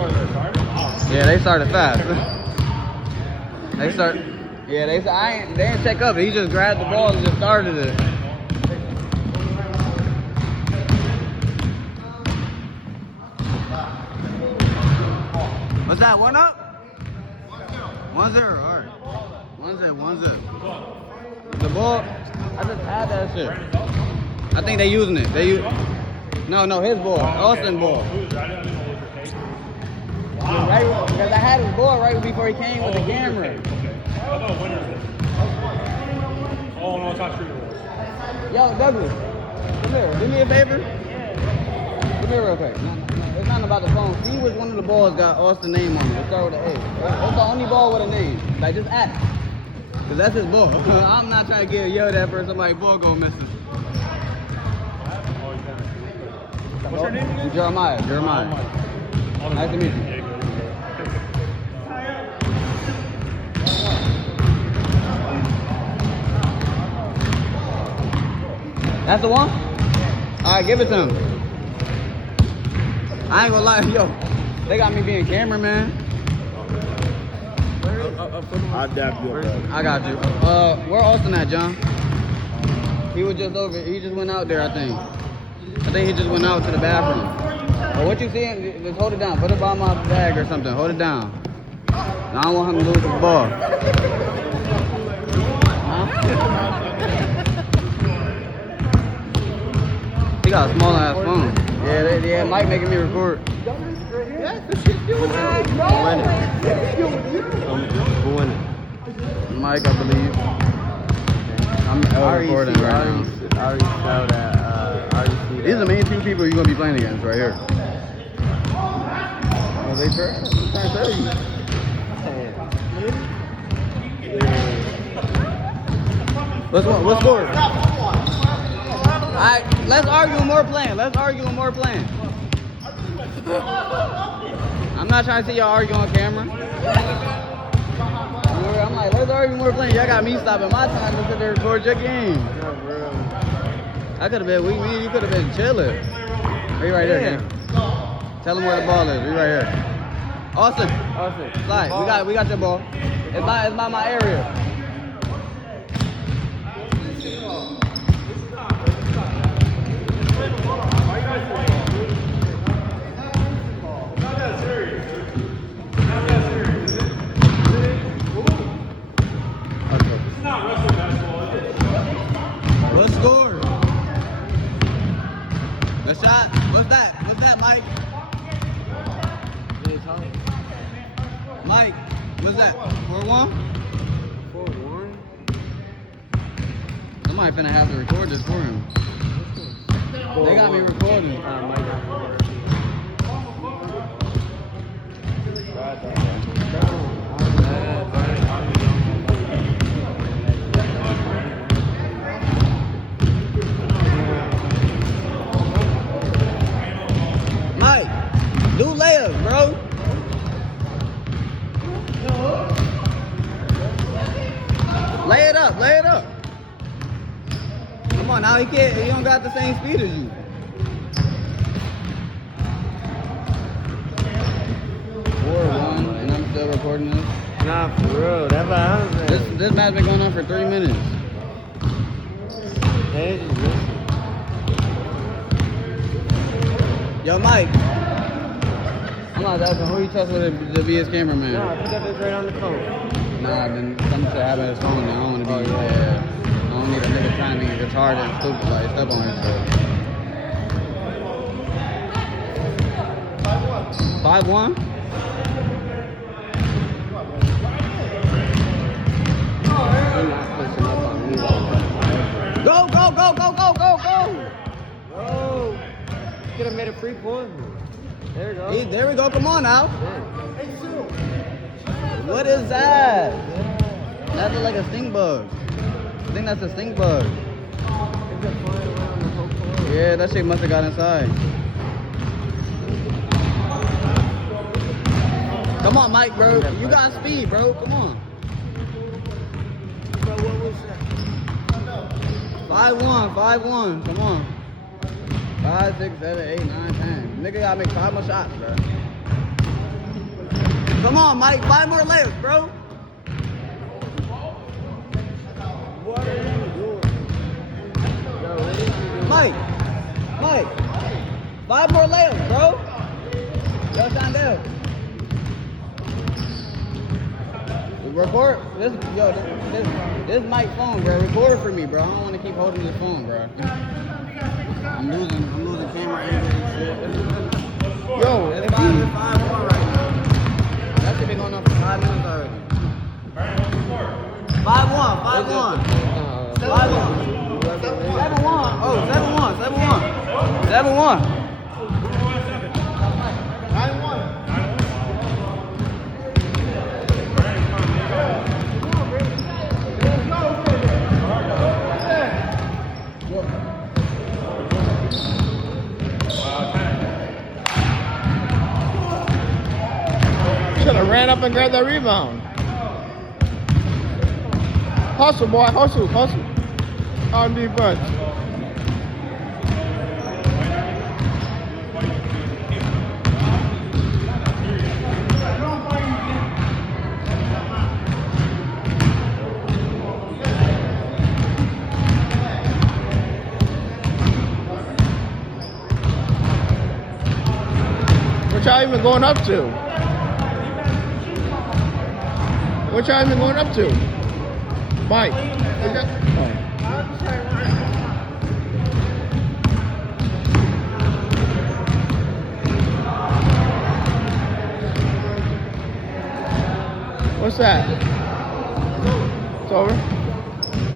Yeah, they started fast. They start. Yeah, they didn't check up. He just grabbed the ball and just started it. What's that? 1 up? 1-0. All right. 1-0. The ball. I just had that shit. I think they using it. No, his ball. Austin ball. Right, because I had his ball right before he came with the camera. Oh, no, it's not true. Yo, Douglas, come here. Do me a favor. Come here real quick. No, it's not about the phone. See which one of the balls got Austin's name on it. Let's start with an A. It's the only ball with a name. Like, just ask. Because that's his ball. I'm not trying to get yelled at for somebody's ball going missing. What's your name again? Jeremiah. Nice to meet you. That's the one? Alright, give it to him. I ain't gonna lie, yo. They got me being cameraman. I'll dap you up. I got you. Where Austin at, John? He was just over. He just went out there, I think. I think he just went out to the bathroom. But what you see, just hold it down. Put it by my bag or something. Hold it down. I don't want him to lose the ball. Huh? He got a small ass phone. Yeah, Mike making me record. Who won it? Mike, I believe. I'm recording right now. I already saw that. These are the main 2 people you're gonna be playing against right here. Oh, they trying to tell you. What score? Alright, let's argue more playing. I'm not trying to see y'all argue on camera. I'm like, let's argue more playing. Y'all got me stopping my time to sit there and record your game. I could have been weak. You could have been chilling. We right here, man. Tell them where the ball is. We right here. Austin. Slide. We got your ball. It's by my area. What score? The shot? What's that, Mike? Mike, what's that? 4-1? 4-1? Somebody finna have to record this for him. They got me recording. Mike, do layups, bro. Lay it up. Come on now, he don't got the same speed as you. 4-1, and I'm still recording this. Nah, for real. That's what I was saying. This match been going on for 3 minutes. Hey, just listen. Yo, Mike. I'm not asking who you trust with to be his cameraman. Nah, put that bitch right on the phone. Nah, then some shit happen his phone. I don't want to be. I don't need a nigga trying to be retarded and stupid like step on his shit. 5-1. Go! Oh, could have made a free point. There we go. There we go. Come on now. What is that? That looks like a stink bug. I think that's a stink bug. Yeah, that shit must have got inside. Come on, Mike, bro. You got speed, bro. Come on. Bro, what was that? 5-1. Come on. 5, 6, 7, 8, 9, 10. Nigga gotta make 5 more shots, bro. Come on, Mike. 5 more layers, bro. What are you doing? Yo, what is you doing? Mike. 5 more layers, bro. Yo, Shondell. Record this Mike's phone, bro. Record for me, bro. I don't want to keep holding this phone, bro. I'm losing camera angles and shit. Yo, It's 5-1 right now. That shit been going on for 5 minutes already. 5-1. 7-1. Oh, 7-1. 7-1. should have ran up and grabbed that rebound. Hustle, boy, hustle. On defense. What y'all even going up to? What y'all even going up to? Mike. What's that? It's over.